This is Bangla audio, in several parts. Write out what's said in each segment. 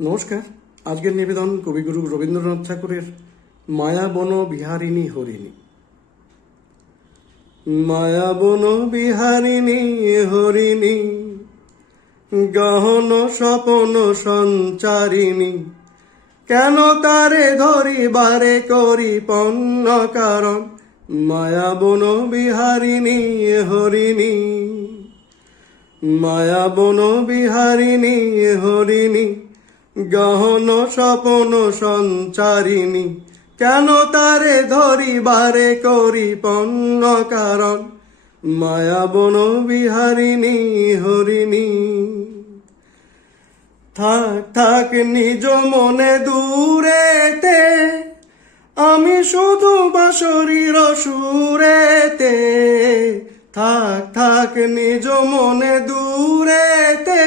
নমস্কার। আজকের নিবেদন কবিগুরু রবীন্দ্রনাথ ঠাকুরের মায়াবন বিহারিণী হরিণী। মায়াবন বিহারিণী হরিণী, গহন স্বপন সঞ্চারিণী, কেন তারে ধরিবারে করি পন্ন কারণ। মায়াবন বিহারিণী হরিণী, মায়াবন বিহারিণী হরিণী, গহন স্বপন সঞ্চারিণী, কেন তারে ধরিবারে করি পন্ন কারণ। মায়াবন বিহারিণী হরিণী। থাক থাক নিজ মনে দূরেতে, আমি শুধু বাঁশরীর সুরেতে। থাক থাক নিজ মনে দূরেতে,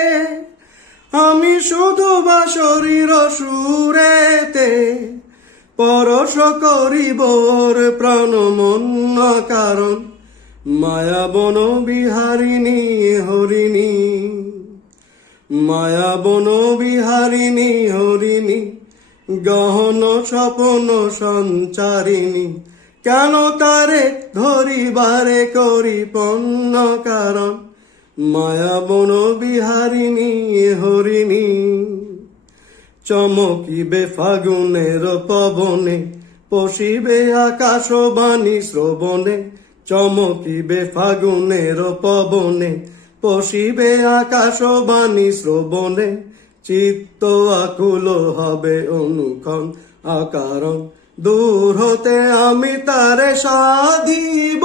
আমি শুধু বাঁশরীর সুরেতে। পরশ করিবর প্রাণ মন কারণ। মায়াবন বিহারিণী হরিণী, মায়াবন বিহারিণী হরিণী, গহন স্বপন সঞ্চারিণী, কেন তারে ধরিবারে করি পন্ন কারণ। মায়াবন বিহারিণী হরিণী। চমকিবে ফাগুনের পবনে, পশিবে আকাশবাণী শ্রবণে। চমকিবে ফাগুনের পবনে, পশিবে আকাশবাণী শ্রবণে। চিত্ত আকুল হবে অনুক্ষণ আকারণ। দূর হতে আমি তারে সাধিব,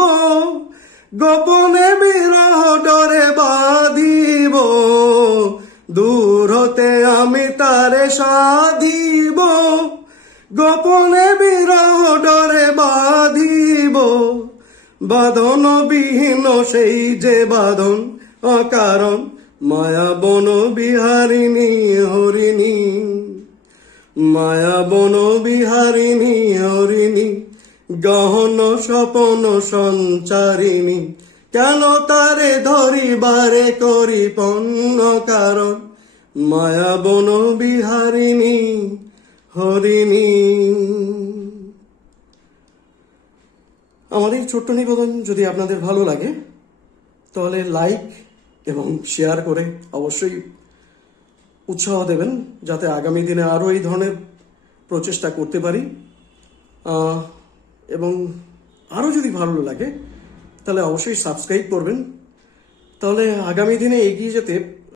গোপনে বিরহ ডরে বাঁধিব। দূর হতে আমি তারে সাধিব, গোপনে বিরহ ডরে বাঁধিব। বাঁধন বিহীন সেই যে বাঁধন অকারণ। মায়াবন বিহারিণী হরিণী, মায়াবন বিহারিণী হরিণী, গহন স্বপন সঞ্চারিণী, কেন তারে ধরিবারে করি পন্ন কারণ। মায়াবন বিহারিণী হরিণী। আমাদের ছোট্ট নিবেদন যদি আপনাদের ভালো লাগে তাহলে লাইক এবং শেয়ার করে অবশ্যই উৎসাহ দেবেন, যাতে আগামী দিনে আরও এই ধরনের প্রচেষ্টা করতে পারি। এবং আরও যদি ভালো লাগে তাহলে অবশ্যই সাবস্ক্রাইব করবেন, তাহলে আগামী দিনে এগিয়ে যেতে